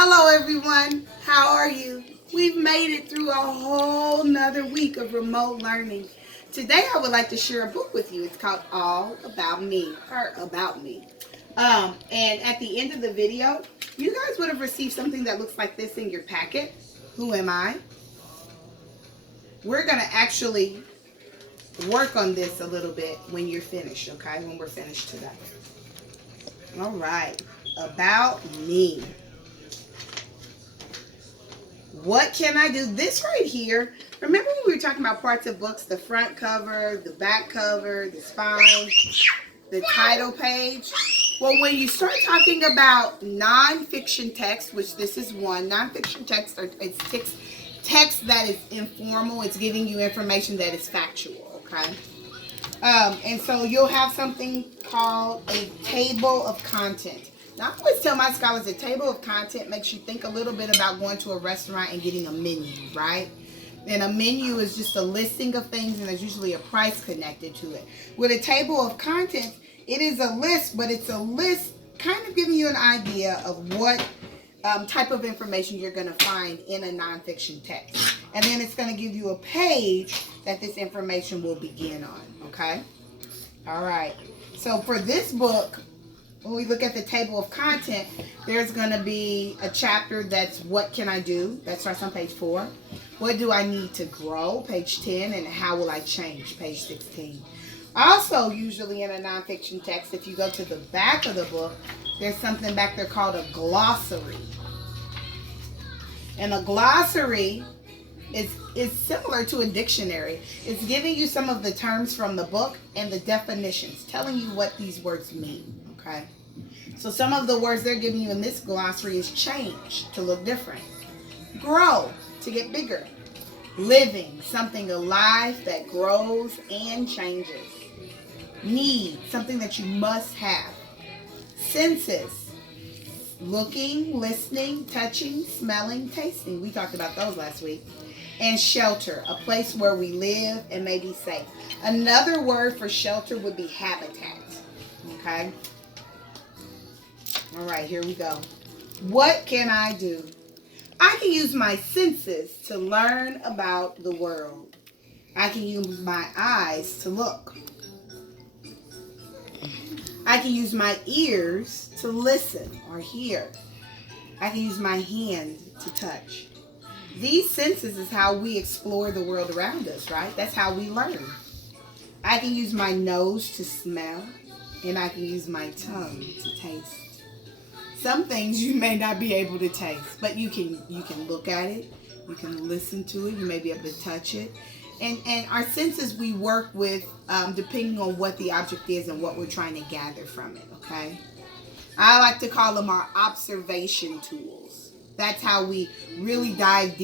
Hello everyone, how are you? We've made it through a whole nother week of remote learning. Today I would like to share a book with you. It's called All About Me, or About Me. And at the end of the video, you guys would have received something that looks like this in your packet. Who am I? We're going to actually work on this a little bit when you're finished, okay? When we're finished today. All right, About Me. What can I do? This right here, remember when we were talking about parts of books, the front cover, the back cover, the spine, the title page? Well, when you start talking about nonfiction text, which this is one, nonfiction text, it's text that is informal, it's giving you information that is factual, okay? And so you'll have something called a table of content. Now, I always tell my scholars a table of content makes you think a little bit about going to a restaurant and getting a menu, right? And a menu is just a listing of things, and there's usually a price connected to it. With a table of content, it is a list, but it's a list kind of giving you an idea of what type of information you're going to find in a nonfiction text. And then it's going to give you a page that this information will begin on, okay? All right. So for this book, when we look at the table of content, there's going to be a chapter that's what can I do? That starts on page 4. What do I need to grow? Page 10. And how will I change? Page 16. Also, usually in a nonfiction text, if you go to the back of the book, there's something back there called a glossary. And a glossary is similar to a dictionary. It's giving you some of the terms from the book and the definitions, telling you what these words mean. Okay, so some of the words they're giving you in this glossary is change, to look different, grow, to get bigger, living, something alive that grows and changes, need, something that you must have, senses, looking, listening, touching, smelling, tasting. We talked about those last week. And shelter, a place where we live and may be safe. Another word for shelter would be habitat. Okay? All right, here we go. What can I do? I can use my senses to learn about the world. I can use my eyes to look. I can use my ears to listen or hear. I can use my hand to touch. These senses is how we explore the world around us, right? That's how we learn. I can use my nose to smell, and I can use my tongue to taste. Some things you may not be able to taste, but you can look at it, you can listen to it, you may be able to touch it. And our senses we work with depending on what the object is and what we're trying to gather from it, okay? I like to call them our observation tools. That's how we really dive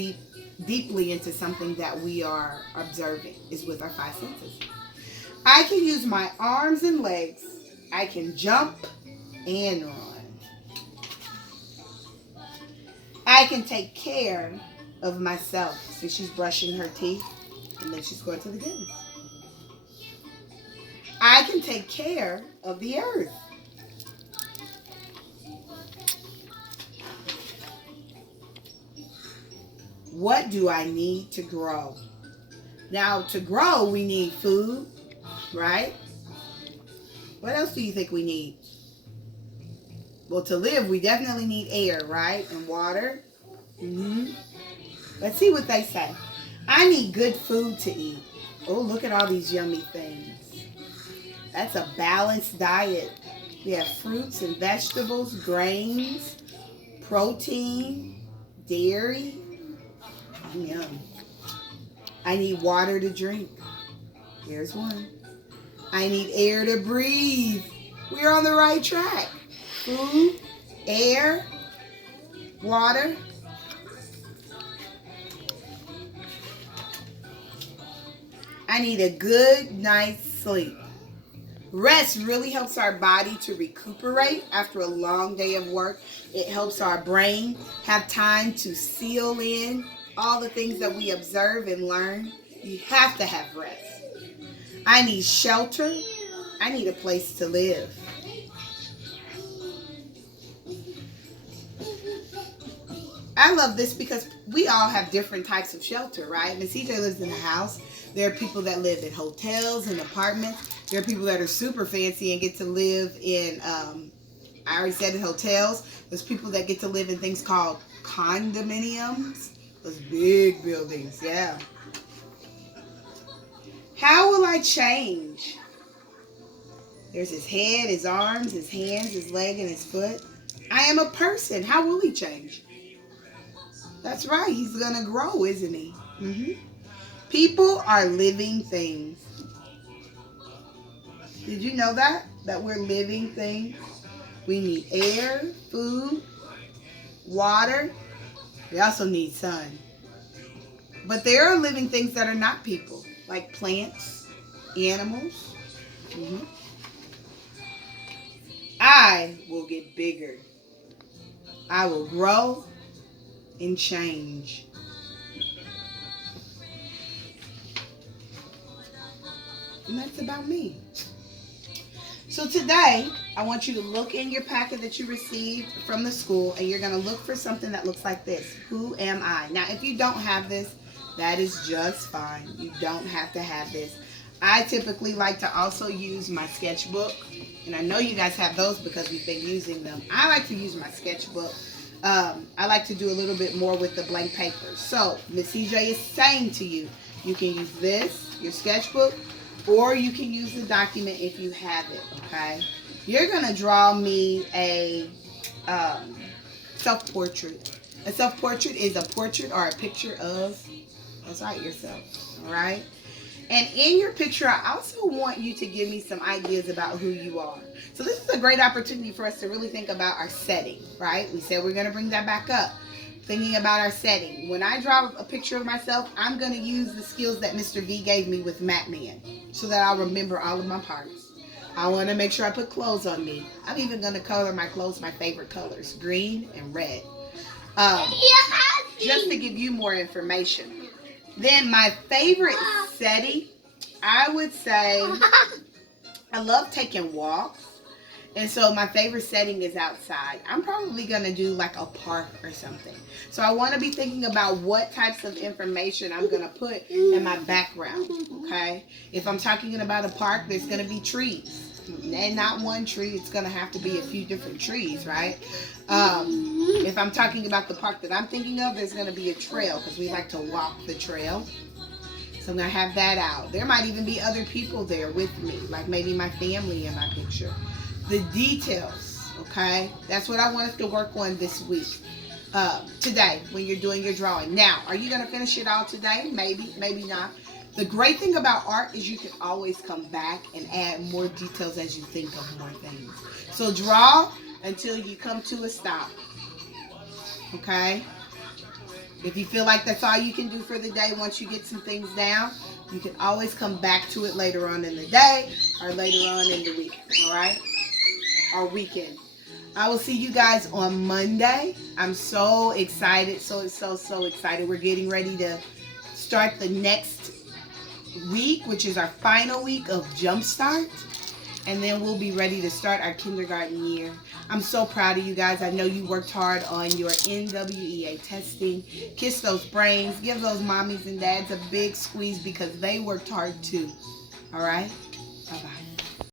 deeply into something that we are observing, is with our 5 senses. I can use my arms and legs. I can jump and run. I can take care of myself. So she's brushing her teeth and then she's going to the dentist. I can take care of the earth. What do I need to grow? Now, to grow, we need food, right? What else do you think we need? Well, to live, we definitely need air, right? And water. Let's see what they say. I need good food to eat. Oh, look at all these yummy things. That's a balanced diet. We have fruits and vegetables, grains, protein, dairy. Yum. I need water to drink. Here's one. I need air to breathe. We're on the right track. Food, air, water. I need a good night's sleep. Rest really helps our body to recuperate after a long day of work. It helps our brain have time to seal in all the things that we observe and learn. You have to have rest. I need shelter. I need a place to live. I love this because we all have different types of shelter, right? Miss CJ lives in a house. There are people that live in hotels and apartments. There are people that are super fancy and get to live in, I already said it, hotels. There's people that get to live in things called condominiums. Those big buildings, yeah. How will I change? There's his head, his arms, his hands, his leg, and his foot. I am a person. How will he change? That's right. He's going to grow, isn't he? People are living things. Did you know that? That we're living things? We need air, food, water. We also need sun. But there are living things that are not people, like plants, animals. I will get bigger. I will grow and change. And that's about me. So today, I want you to look in your packet that you received from the school, and you're going to look for something that looks like this. Who am I? Now, if you don't have this, that is just fine. You don't have to have this. I typically like to also use my sketchbook, and I know you guys have those because we've been using them. I like to use my sketchbook. I like to do a little bit more with the blank paper. So, Miss CJ is saying to you, you can use this, your sketchbook, or you can use the document if you have it, okay? You're going to draw me a self-portrait. A self-portrait is a portrait or a picture of, that's right, yourself, all right? And in your picture, I also want you to give me some ideas about who you are. So this is a great opportunity for us to really think about our setting, right? We said we're going to bring that back up. Thinking about our setting. When I draw a picture of myself, I'm going to use the skills that Mr. V gave me with Matman so that I'll remember all of my parts. I want to make sure I put clothes on me. I'm even going to color my clothes my favorite colors, green and red. Just to give you more information. Then my favorite setting, I would say, I love taking walks. And so my favorite setting is outside. I'm probably going to do like a park or something. So I want to be thinking about what types of information I'm going to put in my background, okay? If I'm talking about a park, there's going to be trees. And not one tree, it's going to have to be a few different trees, right? If I'm talking about the park that I'm thinking of, there's going to be a trail because we like to walk the trail. So I'm going to have that out. There might even be other people there with me, like maybe my family in my picture. The details, okay? That's what I want us to work on this week. Today, when you're doing your drawing. Now, are you going to finish it all today? Maybe, maybe not. The great thing about art is you can always come back and add more details as you think of more things. So draw until you come to a stop, okay? If you feel like that's all you can do for the day once you get some things down, you can always come back to it later on in the day or later on in the week, all right? Or weekend. I will see you guys on Monday. I'm so excited, so excited. We're getting ready to start the next week, which is our final week of Jumpstart. And then we'll be ready to start our kindergarten year. I'm so proud of you guys. I know you worked hard on your NWEA testing. Kiss those brains. Give those mommies and dads a big squeeze because they worked hard too. All right? Bye-bye.